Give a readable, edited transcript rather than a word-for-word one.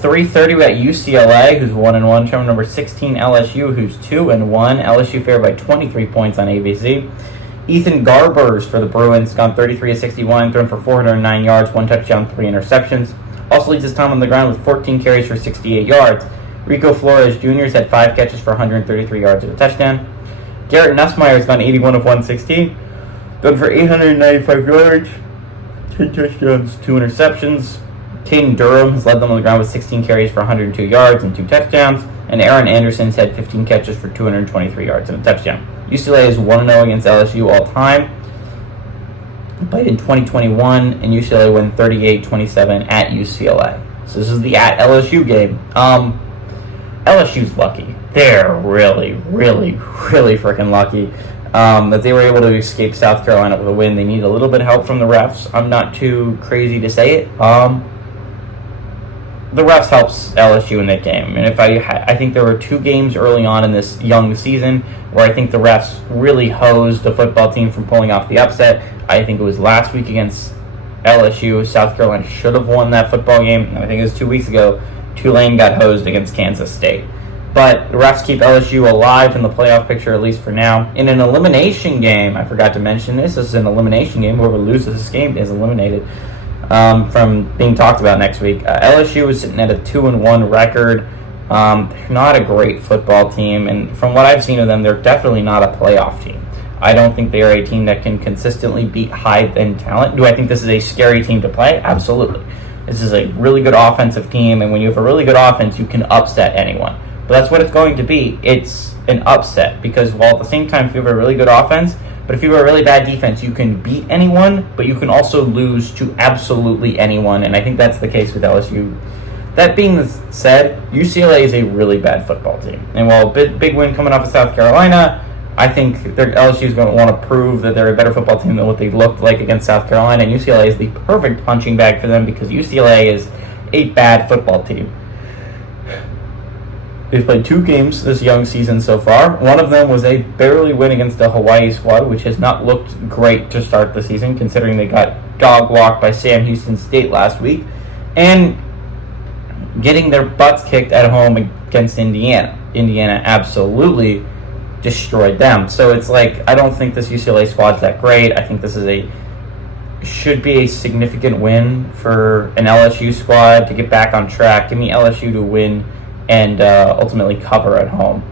3:30 we got UCLA, who's 1-1. Term number 16 LSU, who's 2-1. LSU favored by 23 points on ABC. Ethan Garbers for the Bruins, gone 33 of 61, thrown for 409 yards, 1 touchdown, 3 interceptions. Also leads his time on the ground with 14 carries for 68 yards. Rico Flores Jr. has had 5 catches for 133 yards and a touchdown. Garrett Nussmeier has gone 81 of 116, thrown for 895 yards, 10 touchdowns, 2 interceptions. Caden Durham has led them on the ground with 16 carries for 102 yards and 2 touchdowns. And Aaron Anderson's had 15 catches for 223 yards and a touchdown. UCLA is 1-0 against LSU all time. Played in 2021, and UCLA won 38-27 at UCLA. So this is the at LSU game. LSU's lucky. They're really, really, really freaking lucky that they were able to escape South Carolina with a win. They need a little bit of help from the refs. I'm not too crazy to say it. The refs helps LSU in that game. And if I think there were 2 games early on in this young season where I think the refs really hosed the football team from pulling off the upset. I think it was last week against LSU. South Carolina should have won that football game. And I think it was 2 weeks ago. Tulane got hosed against Kansas State. But the refs keep LSU alive in the playoff picture, at least for now. In an elimination game, I forgot to mention this is an elimination game. Whoever loses this game is eliminated from being talked about next week. LSU is sitting at a 2-1 record. They're not a great football team, and from what I've seen of them, they're definitely not a playoff team. I don't think they are a team that can consistently beat high-end talent. Do I think this is a scary team to play? Absolutely. This is a really good offensive team, and when you have a really good offense, you can upset anyone. But that's what it's going to be. It's an upset, because while at the same time, if you have a really good offense, but if you have a really bad defense, you can beat anyone, but you can also lose to absolutely anyone, and I think that's the case with LSU. That being said, UCLA is a really bad football team. And while a big win coming off of South Carolina, I think LSU is going to want to prove that they're a better football team than what they looked like against South Carolina, and UCLA is the perfect punching bag for them because UCLA is a bad football team. They've played 2 games this young season so far. One of them was a barely win against the Hawaii squad, which has not looked great to start the season, considering they got dog-walked by Sam Houston State last week, and getting their butts kicked at home against Indiana. Indiana absolutely destroyed them. So it's like, I don't think this UCLA squad's that great. I think this is should be a significant win for an LSU squad to get back on track. Give me LSU to win and ultimately cover at home.